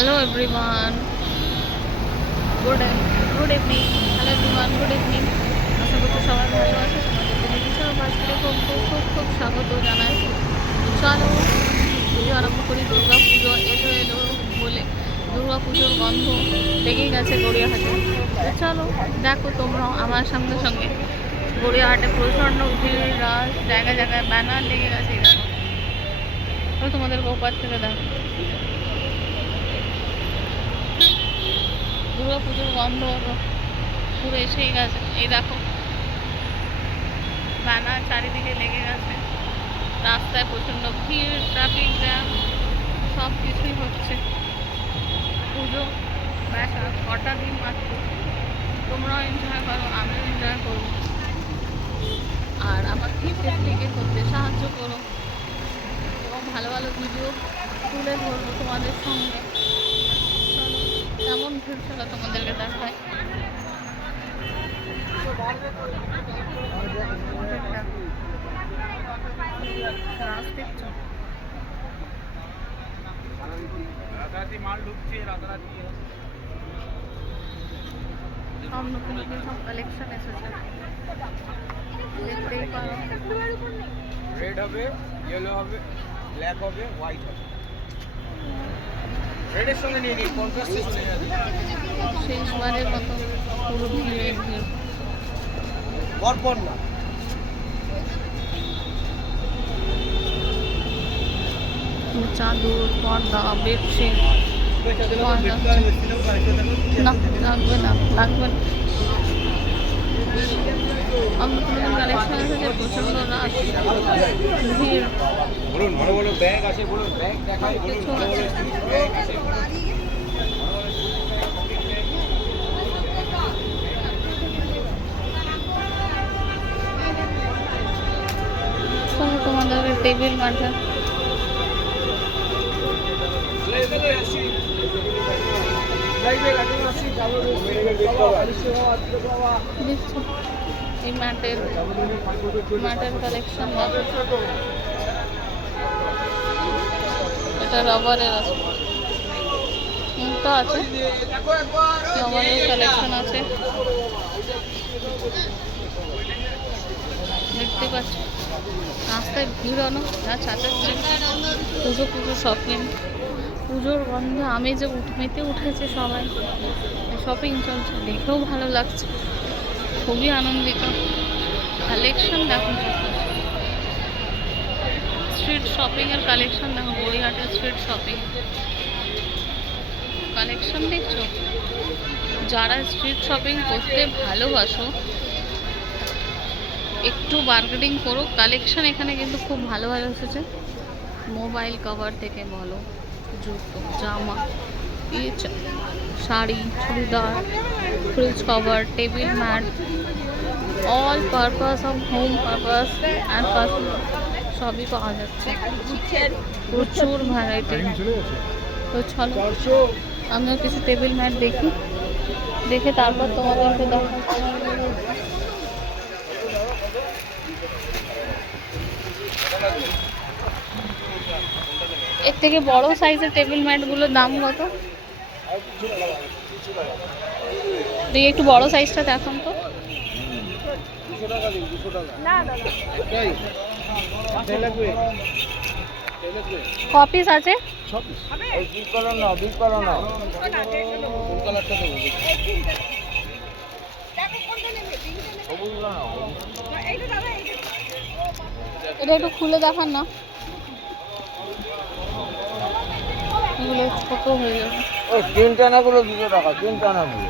Hello everyone. Good evening. Hello everyone. Good evening. আশা করছি সবাই ভালো আছে। তোমাদের টেলিভিশন বাসকে খুব খুব খুব খুব স্বাগত জানাই। চলো পুজো আরম্ভ করি। দুর্গা পুজো এলো বলে দুর্গা পুজোর গন্ধ লেগেই গেছে গড়িয়াহাটে। চলো দেখো তোমরাও আমার সঙ্গে সঙ্গে। গড়িয়াহাটে প্রচণ্ড ভিড়, রাস, জায়গায় জায়গায় ব্যানার লেগে গেছে। দেখো তোমাদেরকে ওপার থেকে দেখো দুর্গা পুজোর গন্ধ পুরো এসেই গেছে। এই দেখো ব্যানার চারিদিকে লেগে গেছে, রাস্তায় প্রচণ্ড ভিড়, ট্রাফিক জ্যাম, সব কিছুই হচ্ছে। পুজো ব্যাস আর কটা দিন মাত্র। তোমরাও এনজয় করো, আমিও এনজয় করবো, আর আমার ক্লিকে করতে সাহায্য করো এবং ভালো ভালো ভিডিও তুলে ধরবো তোমাদের সঙ্গে। চলো কেমন ভিড় চলো তোমাদেরকে দেখায়। সব নতুন নতুন সব কালেকশন এসেছে, দেখতেই পারো। রেড হবে, ইয়েলো হবে, ব্ল্যাক হবে, হোয়াইট হবে। রেডের সঙ্গে নিয়ে নিই, কন্ট্রাস্টে চলে যাবে। শেষবারের মতো পুরো ভিড়ে ভিড়, পরপর না। চাদর, পর্দা, বেডশিট না লাগবে না, লাগবে না। নতুন নতুন কালেকশন এসেছে, প্রচণ্ড রাশ, ভিড়। বলুন বড় বড় ব্যাগ আছে, বলুন ব্যাগ দেখাই, বলুন বড় বড় ব্যাগ আছে। তোমাদের টেবিল মাঠে এই ম্যাটের কালেকশন। এটা রবারের আছে, তো আছে রবারের কালেকশন আছে, দেখতে পাচ্ছ। রাস্তায় ভিড় অনেক, যা চাচাচ্ছে। পুজো শপিং, পুজোর গন্ধে আমি যে মেতে উঠেছে সবাই, শপিং চলছে, দেখেও ভালো লাগছে, খুবই আনন্দিত। কালেকশন দেখো, স্ট্রিট শপিংয়ের কালেকশন দেখো, গড়িয়াহাটের স্ট্রিট শপিং কালেকশন দেখছো। যারা স্ট্রিট শপিং করতে ভালোবাসো একটু বার্গেনিং করো, কালেকশন এখানে কিন্তু খুব ভালো ভালো এসেছে। মোবাইল কভার থেকে বলো, জুতো, জামা, sari, churidar, fridge cover, table mat, all purpose of home purpose and cosmetic সবই পাওয়া যাচ্ছে, প্রচুর ভ্যারাইটি। তো চলো আমিও কিছু টেবিল ম্যাট দেখে তারপর তোমাদেরকে দেখাচ্ছি। এর থেকে বড় সাইজের টেবিল ম্যাটগুলোর দাম কত? তুই একটু বড় সাইজটা দেখান তো। কপিস আছে? এটা একটু খুলে দেখান না, এগুলো ছোট হয়ে যাবে। তিনটা নাগুলো 200 টাকা, তিনটা নাগুলো।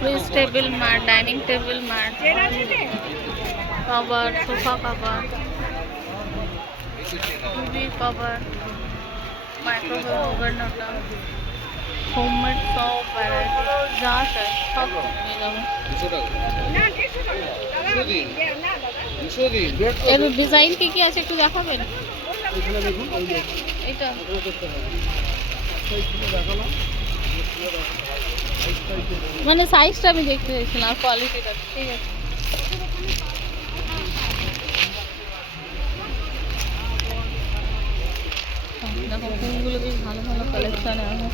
Please table mat, dining table mat, cover, sofa cover, TV cover, microwave oven, homemade সব ভ্যারাইটি, যা চাই সব নিয়ে যাবো। এর ডিজাইন কি আছে একটু দেখাবেন? এটা মানে সাইজটা আমি দেখতে চাইছিলাম, আর কোয়ালিটিটা। ঠিক আছে, দেখো ফুলগুলো বেশ ভালো ভালো কালেকশানে আছে।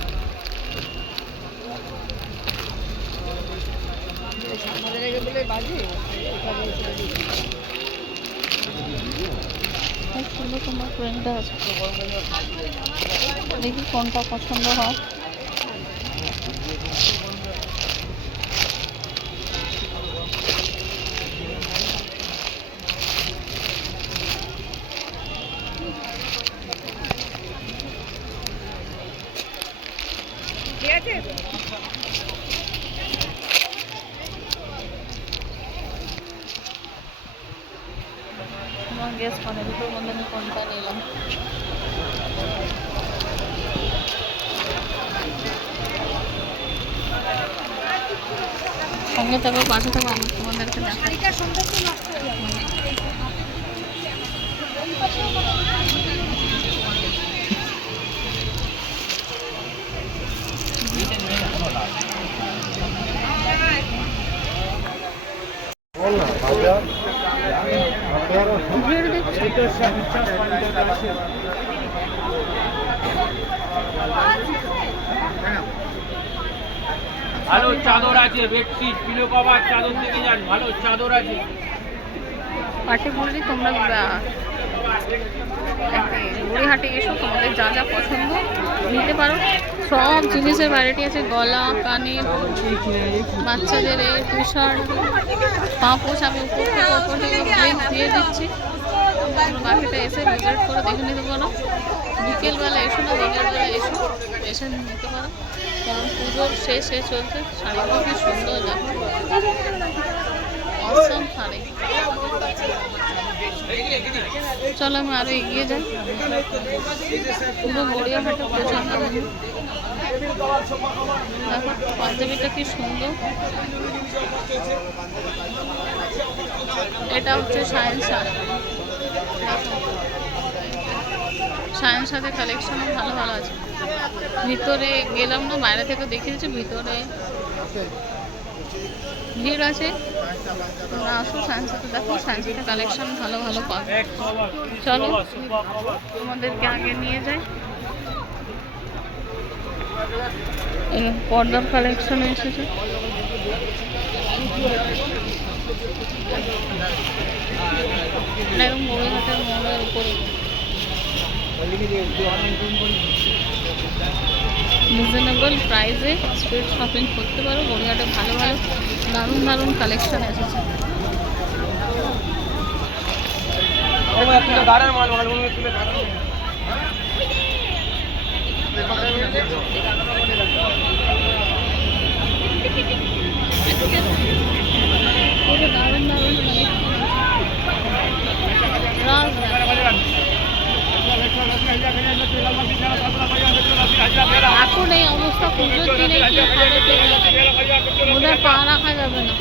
খুব সুন্দর সুন্দর প্রিন্ট আছে, দেখি কোনটা পছন্দ হয়। তোমার গেস মানে দুটোর মধ্যে আমি কোনটা নিলাম। সঙ্গে থাকো, পাশে থাকো, আমি তোমাদেরকে দেখাই। ভিড় দেখছি। ভালো চাদর আছে, বেডশিট, পিলো কভার, চাদর থেকে যান, ভালো চাদর আছে। পাশে বললি তোমরা গড়িহাটে এসো, তোমাদের যা যা পছন্দ নিতে পারো। সব জিনিসের ভ্যারাইটি আছে, গলা, কানের, বাচ্চাদের টি শার্ট, পাপোশ। আমি উপর থেকে লিঙ্ক দিয়ে দিচ্ছি, বাকিটা এসে ভিজিট করে দেখে নিতে পারো। বিকেলবেলা এসো না দিনের বেলা এসো, এসে নিতে পারো, কারণ পুজোর শেষে চলছে। শাড়িগুলো কি সুন্দর দেখো, অসম শাড়ি। চলো আমি আরো এগিয়ে যাই। পুরো গড়িয়াহাটে পছন্দ। দেখো পাঞ্জাবিটা কি সুন্দর, এটা হচ্ছে সায়েন্স শাড়ি। সায়েন্স সাথে কালেকশন ভালো ভালো আছে। ভিতরে গেলাম না, বাইরে থেকে দেখিয়েছি, ভিতরে ভিড় আছে। তোমরা আসো সায়েন্স সাথে, দেখো সায়েন্স সাথে কালেকশন ভালো ভালো পাবে। চলো তোমাদেরকে আগে নিয়ে যাই। পর্দার কালেকশন এসেছে, একদম গড়িয়াহাটের মলের উপরে। রিজনেবল প্রাইসে স্ট্রিট শপিং করতে পারো। গড়িয়াহাটে ভালো ভালো দারুণ দারুণ কালেকশন এসেছে। দারুণ দারুণ এখন এই অবস্থা, পুজোর দিনে কি হবে বোধহয় পা রাখা যাবে না।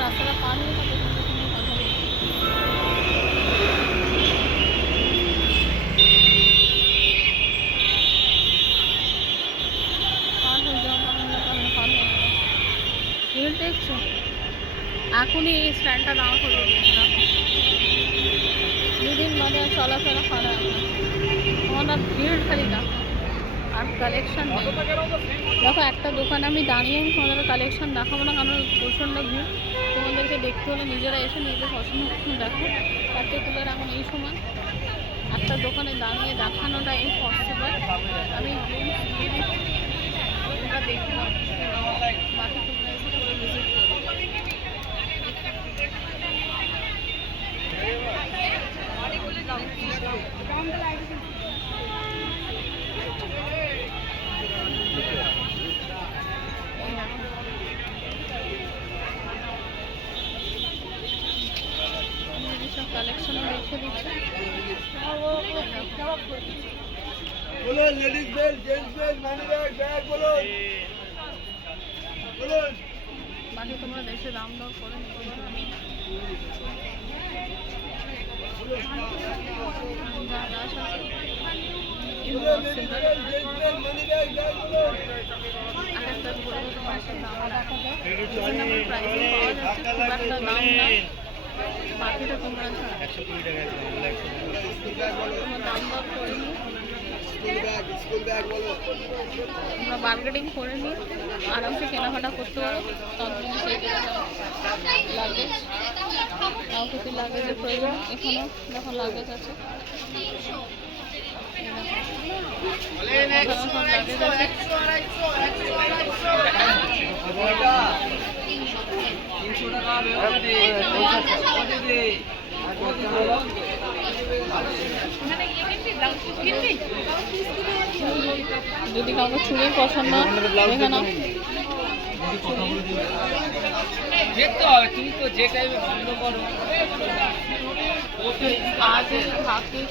রাস্তাটা পার হয়ে যাবে। দেখছো এখনই এই স্ট্যান্ডটা দাঁড় করে দিয়েছিলাম, দুদিন বাদে চলাফেরা করা তোমার ভিড় খালি দেখো আর কালেকশন নেই। দেখো একটা দোকানে আমি দাঁড়িয়ে তোমাদের কালেকশন দেখাবো না, কারণ প্রচণ্ড ভিড়। তোমাদেরকে দেখতে হলে নিজেরা এসে নিজেদের পছন্দ দেখো। পার্টিকুলার এখন এই সময় একটা দোকানে দাঁড়িয়ে দেখানোটা ইম্পসিবল। আমি তোমরা দেখলাম, বাকি তোমরা এসে করে ভিজিট করো। Ladies belt, gents belt, money bag, bag বলুন। বলুন। বাকি তোমরা দেখে দাম দর করে নিতে পারো। যা রাশ আছে বলুন, ladies belt, gents belt, money bag, bag বলুন। এক একটা বলবো তোমার সাথে দাম দেখাবে। রিজনেবল প্রাইসে পাওয়া যাচ্ছে, খুব একটা দাম না। বাকিটা তোমরা জানো। 120 টাকা আছে, তোমার দাম দর করে নিই, স্কুল ব্যাগ বলুন। তোমরা বার্গেটিং করে নিই, আরামসে কেনাকাটা করতে পারো। তার জন্য সেই লাগেজ, নাও কিছু লাগেজের প্রয়োজন। এখানেও দেখো লাগেজ আছে, এখানেও সব লাগেজ আছে। 300 টাকা যদি কাউকে চুড়ির পছন্দ দেখে নাও। দেখতে হবে, তুমি তো যে টাইমে বন্ধ করো। আজ এই থাকিস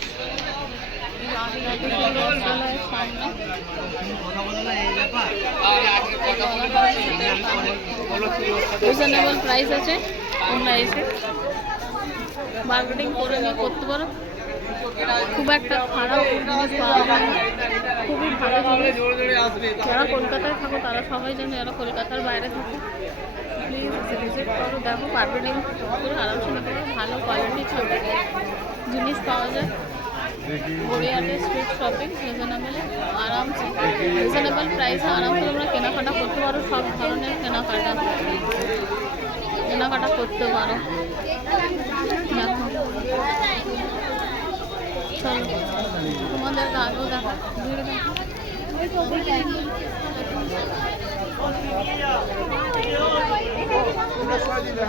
সামনে রিজনেবল প্রাইস আছে, তোমরা এসে বার্গেটিং করে নিয়ে করতে পারো। খুব একটা খারাপ জিনিস পাওয়া যায় না, খুবই ভালো জিনিস। যারা কলকাতায় থাকো তারা সবাই জানে, যারা কলকাতার বাইরে থাকো প্লিজ এসে ভিজিট করো, দেখো বার্গেটিং করে আরামসে নিতে পারো। ভালো কোয়ালিটি জিনিস পাওয়া যায়। গড়িয়াতে স্ট্রিট শপিং রিজনেবল, আরামসে রিজনেবল প্রাইসে আরামসে তোমরা কেনাকাটা করতে পারো। সব ধরনের কেনাকাটা করতে পারো। দেখো চলো তোমাদেরকে আগেও দেখো, ভিড় দেখো।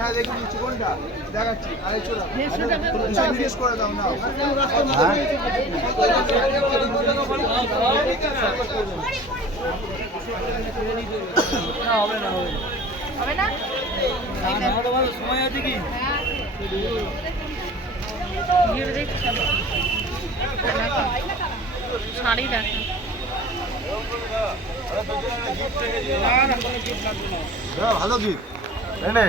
হ্যাঁ দেখি নিচ্ছি কোনটা দেখাচ্ছি। আড়াইশো টাকা জিজ্ঞেস করে দাও না। হবে না, হবে না, সময় আছে কি? ভিড় দেখছো, শাড়ি দেখো। ভালো গিফট এনে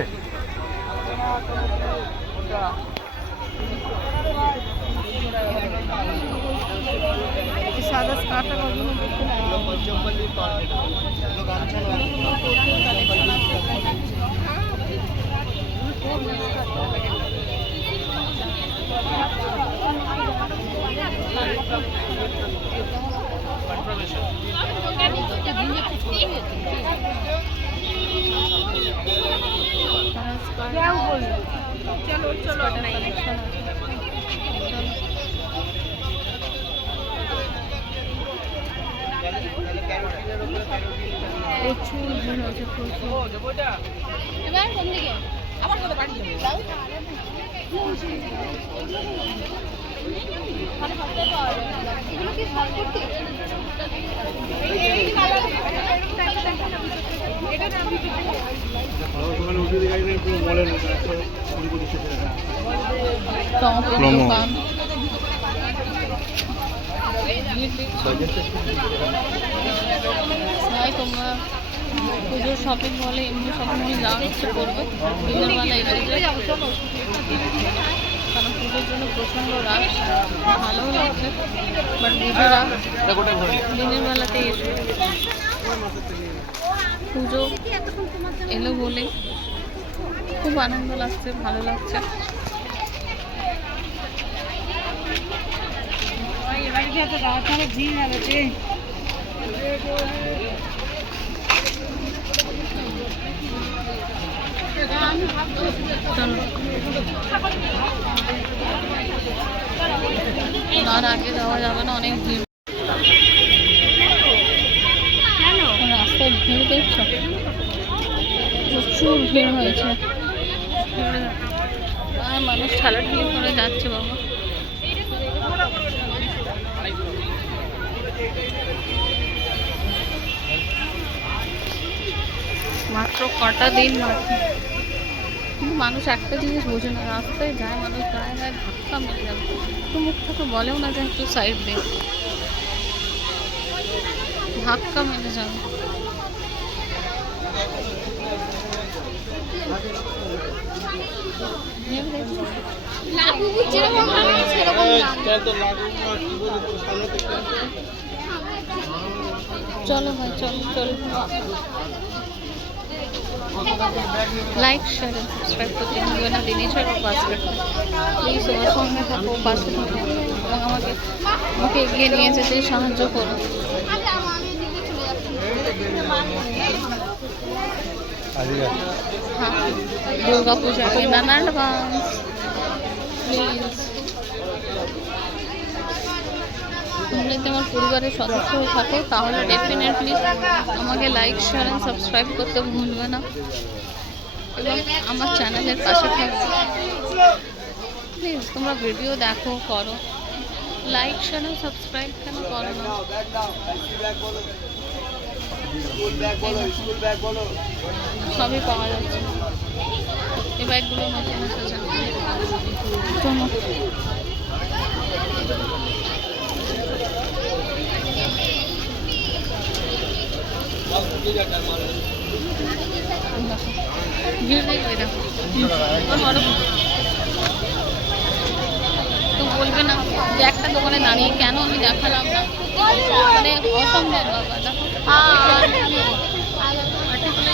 সাদা স্কার্ট चलो चलो প্রচুর ভিড় হয়েছে, প্রচুর। এবার কোন দিকে আবার কত বাড়ি যাবো? এগুলো কি সাল করতে? দোকান তোমরা পুজোর শপিং মলে, এমনি শপিং মলে যাওয়া ইচ্ছে করবে দিনের বেলা এলে, কারণ পুজোর জন্য প্রচণ্ড রাশ। ভালোও লাগছে, বাট পুজো রাশ দিনের বেলাতে এসে পুজো এলো বলে খুব আনন্দ লাগছে, ভালো লাগছে। আর আগে যাওয়া যাবে না, অনেক ভিড়। রাস্তায় ভিড় দেখছো, প্রচুর ভিড় হয়েছে। আর মানুষ ঠেলাঠেলি করে যাচ্ছে বাবা। মাত্র কটা দিন বাকি, কিন্তু মানুষ একটা জিনিস বোঝে না, রাস্তায় যায় মানুষ গায়ে গায়ে ধাক্কা মেরে যাবে, একটু মুখ থেকে বলেও না যে একটু সাইড দে। ধাক্কা মেরে যাবে। চলো ভাই চলো চলো, লাইক শেয়ার সাবস্ক্রাইব করতে ভুলবে না। দিনেশ্বর বাস্কেট প্লিজ ওর সঙ্গে থাকো, পাশে থাকো এবং আমাকে এগিয়ে নিয়ে যেতে সাহায্য করো। হ্যাঁ, দুর্গা পূজা ইন অ্যাডভান্স প্লিজ। তোমরা যদি আমার পরিবারের সদস্য হয়ে থাকো তাহলে ডেফিনেটলি আমাকে লাইক শেয়ার অ্যান্ড সাবস্ক্রাইব করতে ভুলবে না এবং আমার চ্যানেলের পাশে থাকবে। প্লিজ তোমরা ভিডিও দেখো, করো, লাইক শেয়ার অ্যান্ড সাবস্ক্রাইব কেন করো না? সবই পাওয়া যাচ্ছে। এই ব্যাগগুলো নতুন এসেছে। তো বলবে না যে একটা দোকানে দাঁড়িয়ে কেন আমি দেখালাম না, মানে অসম্ভব বাবা। দেখো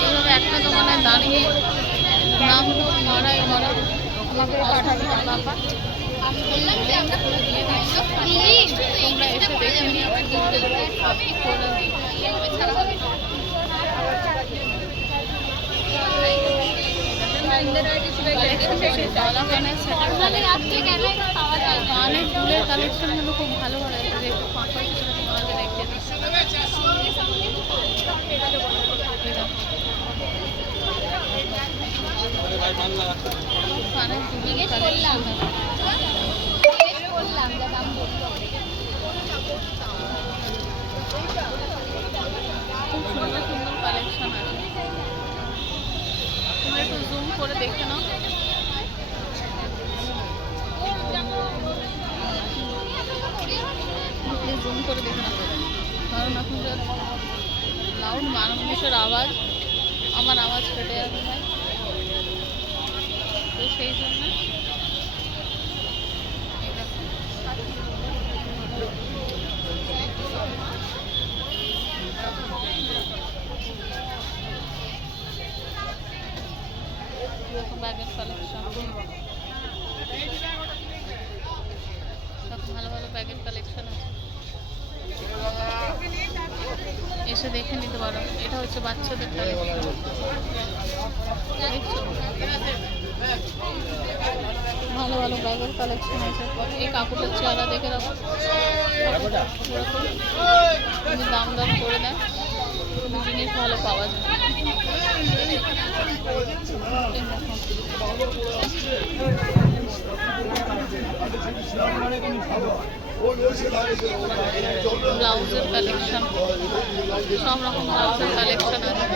এইভাবে একটা দোকানে দাঁড়িয়ে নাম তো মারাই করা আমাকে অসম্ভব ব্যাপার। তোমরা এসে দেখে নিয়ে গানের ফুলের কালেকশনগুলো খুব ভালো ভালো আছে, যেহেতু ফাঁকা তোমাকে দেখতে কানের ফুলের কালেকশন খুব সুন্দর সুন্দর কালেকশন আছে। তোমরা একটু জুম করে দেখে নাও। জুম করে দেখে নাও, কারণ এখন যে লাউড মানুষের আওয়াজ, আমার আওয়াজ কেটে যাবে না, তো সেই জন্য ব্যাগের কালেকশন, ভালো ভালো ব্যাগের কালেকশন আছে, এসে দেখে নিতে পারো। এটা হচ্ছে বাচ্চাদের কালেকশন, ভালো ভালো ব্যাগের কালেকশন আছে। এই কাকুটার চেহারা দেখে রাখো, যদি দাম দাম করে দেয় জিনিস ভালো পাওয়া যায়। ব্লাউজের কালেকশন, সব রকম ব্লাউজের কালেকশন আছে।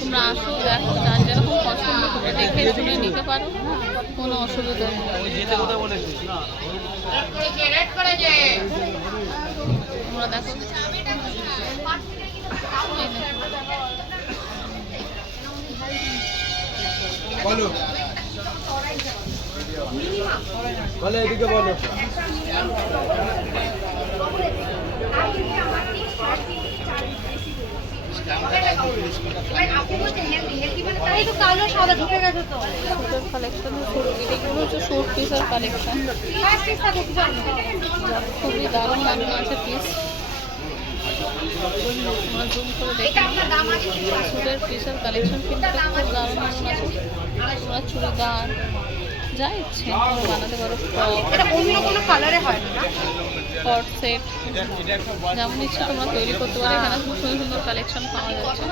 তোমরা আসো, দেখো, যার যেরকম পছন্দ করে দেখে শুনে নিতে পারো, কোনো অসুবিধা নেই। তোমরা দেখো, বলো বলো এদিকে বলো। শর্ট পিসের কালেকশন খুবই দারুণ দারুণ আছে পিস। জুম করে দেখি, সুটের পিসের কালেকশন কিন্তু খুব দারুণ দারুণ আছে। তোমরা চুড়িদার যা ইচ্ছে বানাতে পারো, কট সেট যেমন ইচ্ছে তোমরা তৈরি করতে পারো। এখানে খুব সুন্দর সুন্দর কালেকশন পাওয়া যাচ্ছে,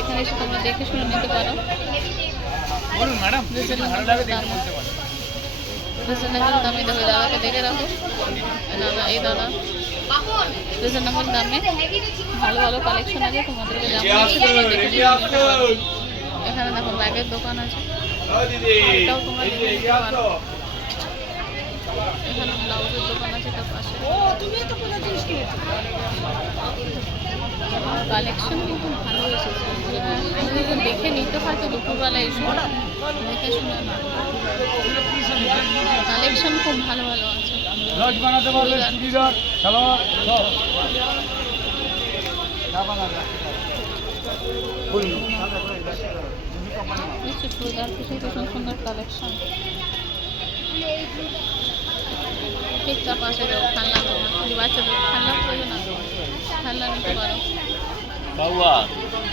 এখানে এসে তোমরা দেখে শুনে নিতে পারো। রিজনেবল দামে দেবে, দাদাকে দেখে রাখো। দাদা, এই দাদা রিজনেবল দামে ভালো ভালো কালেকশন আছে, তোমাদেরকে যেমন ইচ্ছে তোমরা দেখে নিতে পারো। এখানে দেখো ব্যাগের দোকান আছে, এটাও তোমরা দেখে নিতে পারো। এখানে ব্লাউজের এটা পাশে কালেকশন কিন্তু ভালো এসেছে। যদি দেখে নিতে হয় তো দুপুরবেলা এসে দেখে শুনে না, কালেকশন খুব ভালো ভালো আছে। ব্লাউজ বানাতে পারবে, চুড়িদার, সালোয়ার সব। চুড়িদার ভীষণ সুন্দর কালেকশন। ঠিকঠাক পাশে দেবো খেলনা, তোমার বাচ্চাদের খেলনা প্রয়োজন আছে, খেলনা নিতে পারো।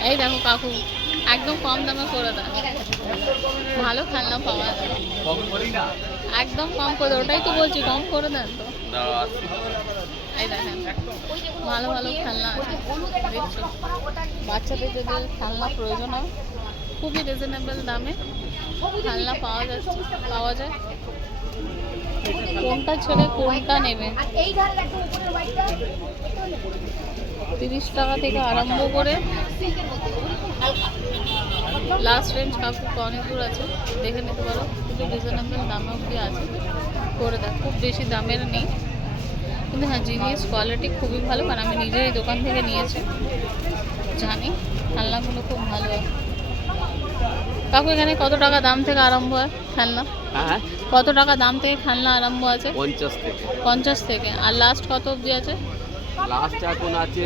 এই দেখো কাকু একদম কম দামে করে দেয়, ভালো খেলনা পাওয়া যায়, একদম কম করে, ওটাই তো বলছি কম করে দেন তো। এই দেখেন ভালো ভালো খেলনা আছে, দেখছো বাচ্চাদের যদি খেলনা প্রয়োজন হয় খুবই রিজনেবল দামে খেলনা পাওয়া যায়। কোনটা ছেড়ে কোনটা নেবে, 30 টাকা থেকে আরম্ভ করে লাস্ট রেঞ্জ কাপড় অনেক দূর আছে, দেখে নিতে পারো। কিন্তু রিজনেবল দামে অবধি আছে করে দেয়, খুব বেশি দামের নেই। কিন্তু হ্যাঁ জিনিস কোয়ালিটি খুবই ভালো, কারণ আমি নিজের এই দোকান থেকে নিয়েছি, জানি খেলনাগুলো খুব ভালো হয়। কাকু এখানে কত টাকা দাম থেকে আরম্ভ হয় খেলনা? হ্যাঁ, কত টাকা দাম থেকে খেলনা আরম্ভ আছে? 50 থেকে। 50 থেকে। আর লাস্ট কত অবধি আছে? লাস্ট এখন আছে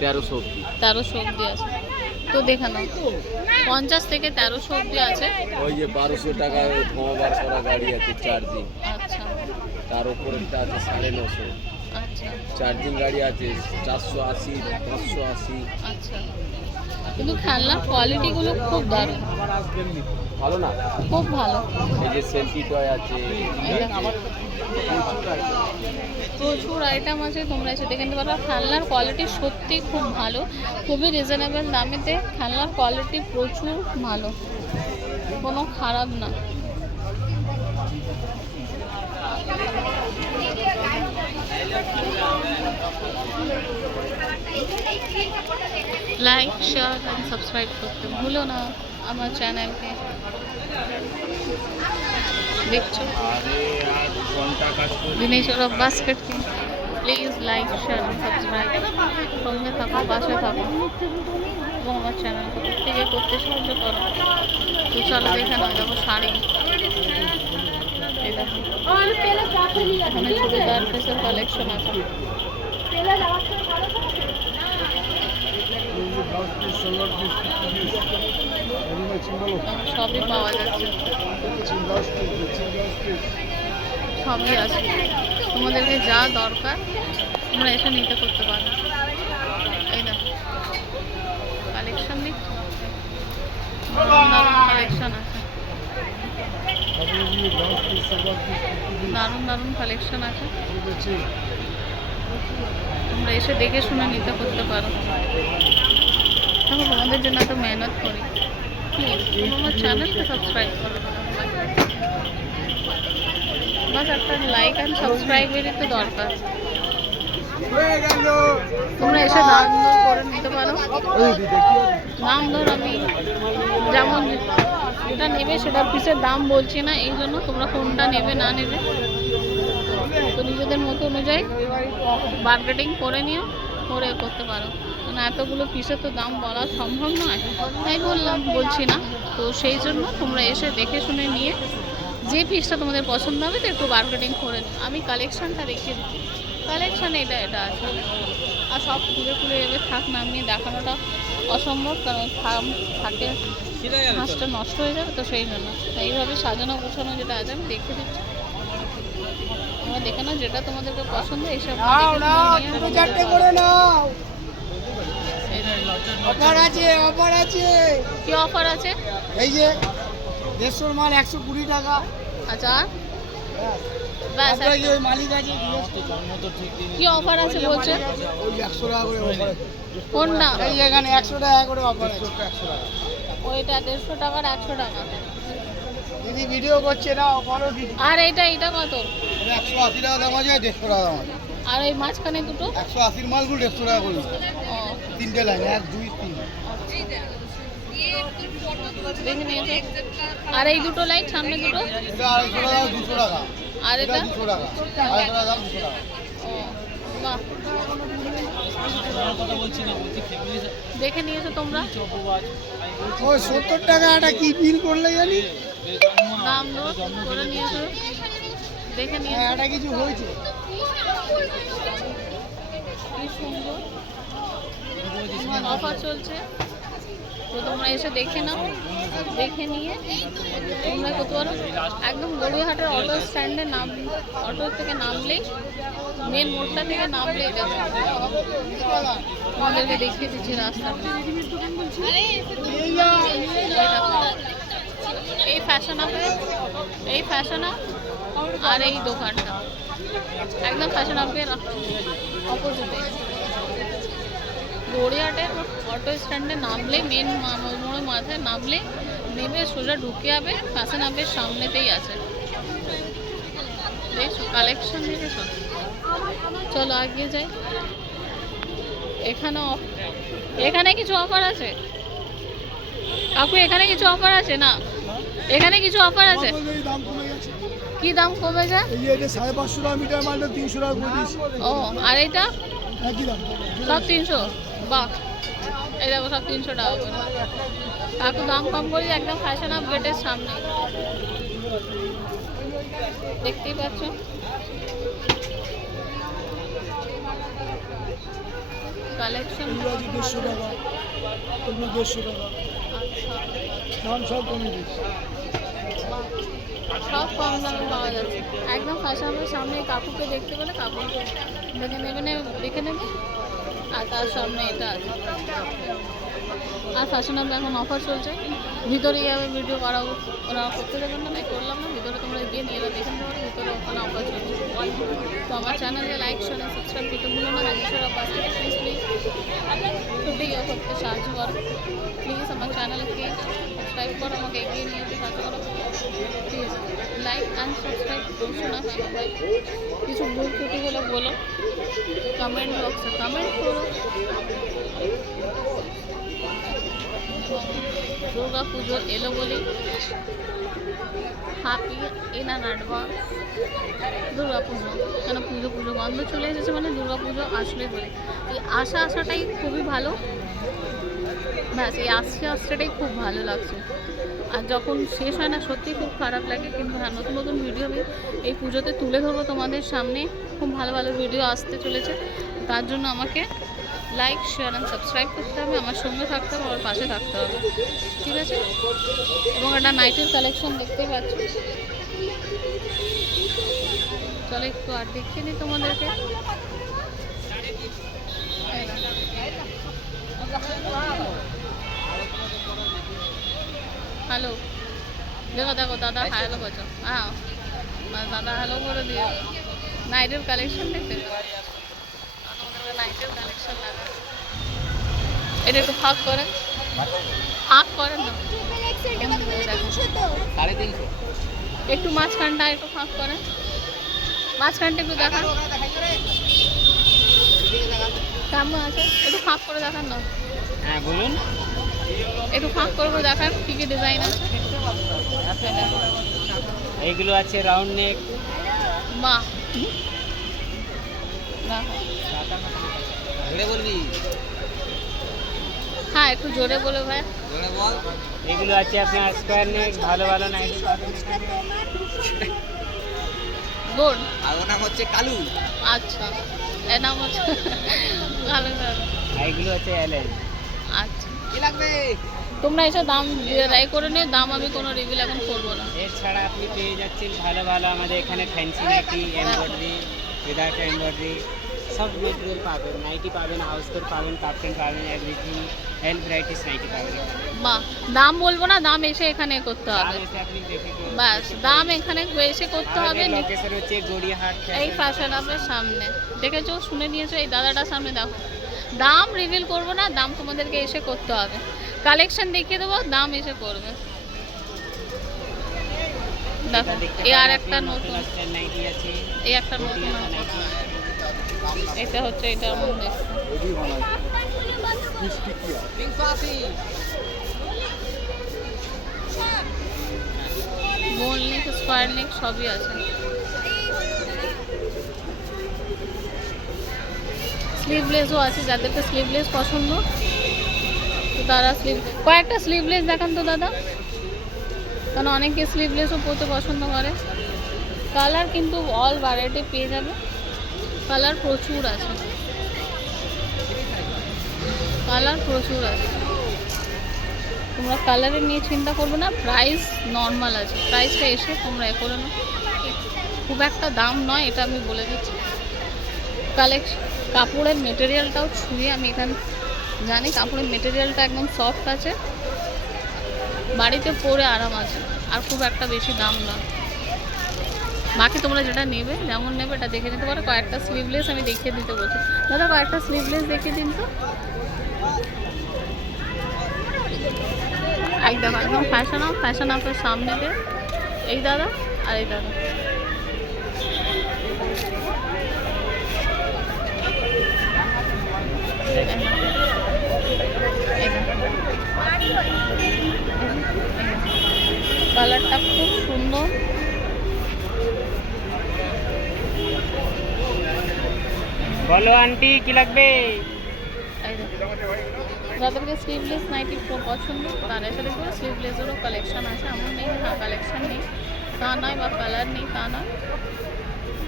1300 অবধি। 1300 অবধি আছে। তো দেখে নাও 50 থেকে 1300 অবধি আছে। ওই যে 1200 টাকা কমাবার করা গাড়ি আছে চার্জিং, আচ্ছা তার উপরেরটা আছে 950। আচ্ছা চার্জিং গাড়ি আছে 480, 580। আচ্ছা। কিন্তু খেলনার কোয়ালিটিগুলো খুব দারুণ, ভালো না? খুব ভালো। এই যে সেলফি টয় আছে, প্রচুর আইটেম আছে, তোমরা এসে দেখে নিতে পারো। খেলনার কোয়ালিটি সত্যি খুব ভালো, খুবই রিজনেবল দামেতে খেলনার কোয়ালিটি প্রচুর ভালো, কোনো খারাপ না। লাইক শেয়ার অ্যান্ড সাবস্ক্রাইব করতে ভুলো না আমার চ্যানেলকে। দেখছো Dineshwar basket king, please like share and subscribe, সঙ্গে থাকো, পাশে থাকো এবং আমার চ্যানেলকে প্রত্যেকে করতে সাহায্য করো। তো চলো দেখে নাও, দেখো শাড়ি, এই দেখো এখানে চুড়িদার ড্রেসের কালেকশন আছে। সবই পাওয়া যাচ্ছে, সবই আছে, তোমাদেরকে যা দরকার তোমরা এসে নিতে করতে পারো। এই দেখো কালেকশন দেখছো, কালেকশন আছে, দারুণ দারুণ কালেকশন আছে, তোমরা এসে দেখে শুনে নিতে করতে পারো। দেখো তোমাদের জন্য এত মেহনত করি, প্লিজ আমার চ্যানেলকে সাবস্ক্রাইব করো, বাস একটা লাইক অ্যান্ড সাবস্ক্রাইবেরই তো দরকার। তোমরা এসে দাম দর করে নিতে পারো, দাম দর আমি যেমন যেটা নেবে সেটা পিসের দাম বলছি না, এই জন্য তোমরা কোনটা নেবে না নেবে তো নিজেদের মতো অনুযায়ী বার্গেটিং করে নিও, করে করতে পারো। কারণ এতগুলো পিসের তো দাম বলা সম্ভব নয়, তাই বলছি না। তো সেই জন্য তোমরা এসে দেখে শুনে নিয়ে যে পিসটা তোমাদের পছন্দ হবে তো একটু বার্গেটিং করে নিও। আমি কালেকশানটা রেখে দিই, কালেকশান এটা আছে, আর সব খুলে খুলে এভাবে থাক নামিয়ে দেখানোটা অসম্ভব, কারণ থাকে হাঁসটা নষ্ট হয়ে যাবে, তো সেই জন্য এইভাবে সাজানো গোছানো যেটা আছে আমি দেখে দিচ্ছি, তোমরা দেখে নাও যেটা তোমাদেরকে পছন্দ এইসব অফার আছে, অফার আছে। কি অফার আছে? এই যে 150 মাল 120 টাকা। আচ্ছা ব্যাস, আপনার যে ওই মালিক আছে কি অফার আছে বলছে? ওই 100 টাকা করে অফার আছে। কোনটা? এই যে এখানে 100 টাকা করে অফার আছে, 100 টাকা। ওইটা 150 টাকার 100 টাকা। দিদি ভিডিও করছে না, অফারও দিদি। আর এটা কত? 180 টাকা দাম আছে, 150 টাকা দাম আছে। আর ওই মাঝখানে দুটো 180 মালগুলো 150 টাকা করে। ও তিনটে লাইন, 1 2 3। দেখে নিয়েছো। আর এই দুটো লাইট সামনে দুটো, এটা 250 টাকা 200 টাকা আর এটা এটা 200 টাকা আর এটা দাম 200 টাকা ও বাহ, দেখে নিয়েছো তোমরা। ওই 70 টাকা একটা কি বিল করলে জানি দাম দর করে নিয়েছো, দেখে নিয়েছো। এটা কিছু হয়েছে কি সুন্দর অফার চলছে, তো তোমরা এসে দেখে নাও। দেখে নিয়ে তোমরা করতে পারো। একদম গড়িয়াহাটের অটো স্ট্যান্ডে অটো থেকে নামলেই, মেন মোড়টা থেকে নামলেই দেখো, তোমাদেরকে দেখিয়ে দিচ্ছি রাস্তাটা। এই ফ্যাশন আপে, এই ফ্যাশন আপ আর এই দোকানটা একদম ফ্যাশন আপের অপোজিটে। গড়িয়াহাটের অটো স্ট্যান্ডে নামলে, মেন মোড়ের মাথায় নামলে, নেমে সোজা ঢুকে যাবে, ফ্যাশন আপের সামনেতেই আছে। দেখছো কালেকশন, দেখেছো? চলো এগিয়ে যাই। এখানে কিছু অফার আছে কাকু, এখানে কিছু অফার আছে না? এখানে কিছু অফার আছে। এই দাম কমে গেছে কি দাম কমেছে? এই যে 550 টাকা মিটার মালটা 300 টাকা করে দিয়েছি ও আর এটা একই দাম সব 300? বাহ, এই দেখো সব 300 টাকা করে। কাকু দাম কম করে একদম ফ্যাশন আপ গেটের সামনে, দেখতেই পাচ্ছ। কালেকশন 150 টাকা এগুলো 150 টাকা দাম সব কমে দিয়েছি সব কম দামে পাওয়া যাচ্ছে একদম ফ্যাশনের সামনে। কাকুকে দেখতে পেলে কাকু দেখে নেবে। আর তার সামনে এটা আছে। আর ফ্যাশন আপে এখন অফার চলছে, ভিতরে গিয়ে ভিডিও করাবো, ওরা করতে দেবেন না, তাই করলাম না। ভিতরে তোমরা গিয়ে নিয়ে দেখে নিতে পারো, ভিতরে ওখানে অফার চলছে। তো আমার চ্যানেলে লাইক শেয়ার সাবস্ক্রাইব করতে ভুলো না। রাজেশ্বর পাশ থেকে প্লিজ ছুটে গিয়ে করতে সাহায্য করো প্লিজ। আমার চ্যানেলকে সাবস্ক্রাইব করো, আমাকে এগিয়ে নিয়ে যেতে সাহায্য করো প্লিজ। লাইক অ্যান্ড সাবস্ক্রাইব করছো না কেন ভাই? কিছু ভুল ত্রুটি হলে বলো, কমেন্ট বক্সে কমেন্ট করো। দুর্গা পুজো এলো বলি happy in an advance Durga পুজো। কেন পুজো বন্ধ চলে এসেছে মানে দুর্গা পুজো আসলে বলে এই আসাটাই খুবই ভালো। ব্যাস এই আসাটাই খুব ভালো লাগছে। আর যখন শেষ হয় না সত্যিই খুব খারাপ লাগে। কিন্তু হ্যাঁ, নতুন নতুন ভিডিও আমি এই পুজোতে তুলে ধরবো তোমাদের সামনে। খুব ভালো ভালো ভিডিও আসতে চলেছে। তার জন্য আমাকে লাইক শেয়ার অ্যান্ড সাবস্ক্রাইব করতে হবে, আমার সঙ্গে থাকতে হবে, আমার পাশে থাকতে হবে, ঠিক আছে? এবং একটা নাইটের কালেকশন দেখতেই পাচ্ছ। চলো একটু আর দেখিয়ে দিই তোমাদেরকে। হ্যালো, দেখো দেখো দাদা হ্যালো বলছো। হ্যাঁ দাদা হ্যালো করে দিও। নাইটের কালেকশন দেখতে, তোমাদের নাইটের কালেকশন লাগা। এটা একটু ফাঁক করেন না, একটু মাঝখানটা একটু ফাঁক করেন, মাঝখানটা একটু দেখান কেমন আছে, একটু ফাঁক করে দেখান না। হ্যাঁ বলুন, একটু ফাঁক করে দেখান কী কী ডিজাইন আছে। এইগুলো আছে রাউন্ড নেক। বাহ, বলবি হ্যাঁ একটু জোরে বলে ভাই। বল এগুলো আছে আপনার স্কোয়ার নেক, ভালো ভালো নাইটি পাবেন। গুড, আর ওর নাম হচ্ছে কালু। আচ্ছা এর নাম হচ্ছে ভালো ভালো। এইগুলো আছে এলএন। আচ্ছা কি লাগবে? তোমরা এসে দাম রাই করে নিও, দাম আমি কোনো রিভিল এখন করবো না। এছাড়া আপনি পেয়ে যাচ্ছেন ভালো ভালো আমাদের এখানে fancy nightie, embroidery, without embroidery সব মেটেরিয়াল পাবেন। নাইটি পাবেন, হাউস কোট পাবেন, কাপ্টেন পাবেন, এভরিথিং হেল ভ্যারাইটিস নাইটি পাবেন। বাহ, দাম বলবো না, দাম এসে এখানে করতে হবে। এসে আপনি দেখে ব্যাস দাম এখানে এসে করতে হবে। লোকেশন হচ্ছে গড়িয়াহাট। এই ফ্যাশন আপের সামনে দেখেছো, শুনে নিয়েছো, এই দাদাটার সামনে দেখো। দাম রিভিল করবো না, দাম তোমাদেরকে এসে করতে হবে। কালেকশন দেখিয়ে দেবো, দাম এসে করবে। দেখো এই আর একটা নতুন, নাইটি আছে, এই একটা নতুন আছে। এটা হচ্ছে এটার মধ্যে গোল নেক, স্কোয়ার নেক সবই আছে। স্লিভলেসও আছে, যাদেরকে স্লিভলেস পছন্দ তো তারা কয়েকটা স্লিভলেস দেখান তো দাদা, কারণ অনেকে স্লিভলেসও পরতে পছন্দ করে। কালার কিন্তু অল ভ্যারাইটি পেয়ে যাবে, কালার প্রচুর আছে, কালার প্রচুর আছে। তোমরা কালারের নিয়ে চিন্তা করবে না, প্রাইস নর্মাল আছে, প্রাইসটা এসে তোমরা এ করে নাও, খুব একটা দাম নয় এটা আমি বলে দিচ্ছি। কাপড়ের মেটেরিয়ালটাও ছুঁয়ে আমি এখানে জানি, কাপড়ের মেটেরিয়ালটা একদম সফট আছে, বাড়িতে পরে আরাম আছে, আর খুব একটা বেশি দাম না। বাকি তোমরা যেটা নেবে যেমন নেবে এটা দেখে নিতে পারো। কয়েকটা স্লিভলেস আমি দেখিয়ে দিতে বলছি দাদা, কয়েকটা স্লিভলেস দেখিয়ে দিন তো। একদম একদম ফ্যাশন আপের সামনে দিয়ে এই দাদা আর এই দাদা। কালারটা খুব সুন্দর, বলো আন্টি কি লাগবে? যাদেরকে স্লিভলেস নাইটি পছন্দ তারা এসে দেখবে, স্লিভলেসেরও কালেকশন আছে, এমন নেই হ্যাঁ কালেকশন নেই তা নয়, বা কালার নেই তা নয়।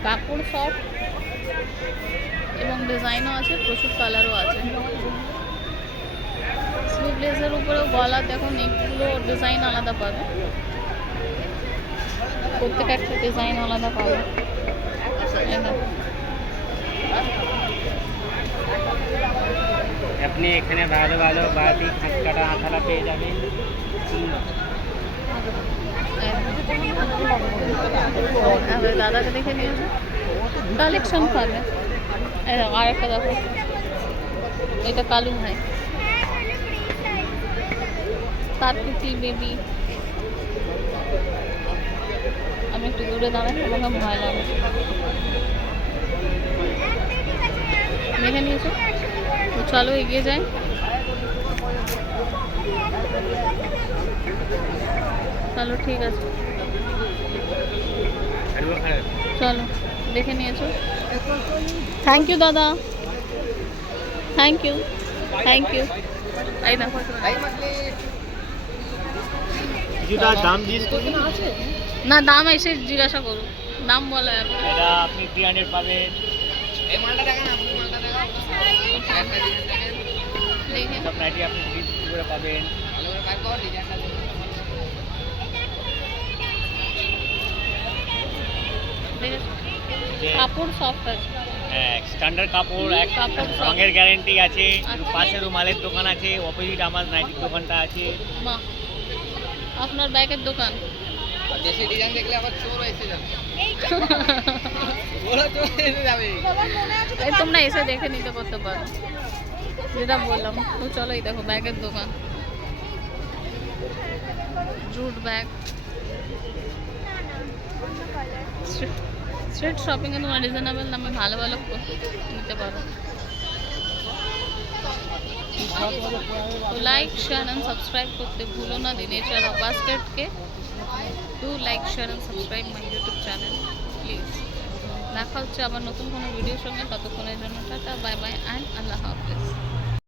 কাপড় সফট এবং ডিজাইনও আছে, প্রচুর কালারও আছে। স্লিভলেসের উপরেও গলা দেখো, নেকগুলো ডিজাইন আলাদা পাবে, প্রত্যেকটা একটা ডিজাইন আলাদা পাবে। আপনি এখানে ভালো ভালো বাটি হাত কাটা হাতালা পেয়ে যাবেন। দাদাকে দেখে নিয়েছো, কালেকশন পাবে। আর একটা দেখো, এটা কালু ভাই, তার পিটি বেবি। আমি একটু দূরে দাঁড়াই, তোমাকে ভয় লাগে। দেখে নিয়েছো তো, চলো এগিয়ে যাই। চলো ঠিক আছে, চলো দেখে নিয়েছো। থ্যাংক ইউ দাদা, থ্যাংক ইউ থ্যাংক ইউ। এই না দাম জিজ্ঞেস করবেন আছে না, দাম এসে জিজ্ঞাসা করুন, দাম বলো এখন। এটা আপনি 300 পাবেন। এই মালটা দেখেন, আপনি মালটা দেখাও, একটা ডিজাইন দেখেন, দেখে সব নাইটি আপনি 350 করে পাবেন। ভালো করে কাজ করো, ডিজাইনটা দেখুন। কাপড় সফট আছে, হ্যাঁ স্ট্যান্ডার্ড কাপড়, এক কাপড় সব। রঙের গ্যারান্টি আছে। আচ্ছা। পাশে রুমালের দোকান আছে, অপোজিট আমার নাইটির দোকানটা আছে। মা আপনার ব্যাগের দোকান। বেশি ডিজাইন দেখলে আবার চোর এসে যাবে, ওরা চোর এসে যাবে। এই তোমরা এসে দেখে নিতে করতে পারো, যেটা বললাম। তো চলো, এই দেখো ব্যাগের দোকান, জুট ব্যাগ। স্ট্রিট শপিংয়ে তোমার রিজনেবল দামে ভালো ভালো নিতে পারো। তো লাইক শেয়ার অ্যান্ড সাবস্ক্রাইব করতে ভুলো না দি নেচার অফ বাস্কেটকে। Do like share and subscribe my YouTube channel please. দেখা হচ্ছে আবার নতুন কোনো ভিডিওর সঙ্গে, ততক্ষণের জন্য tata, bye bye and Allah.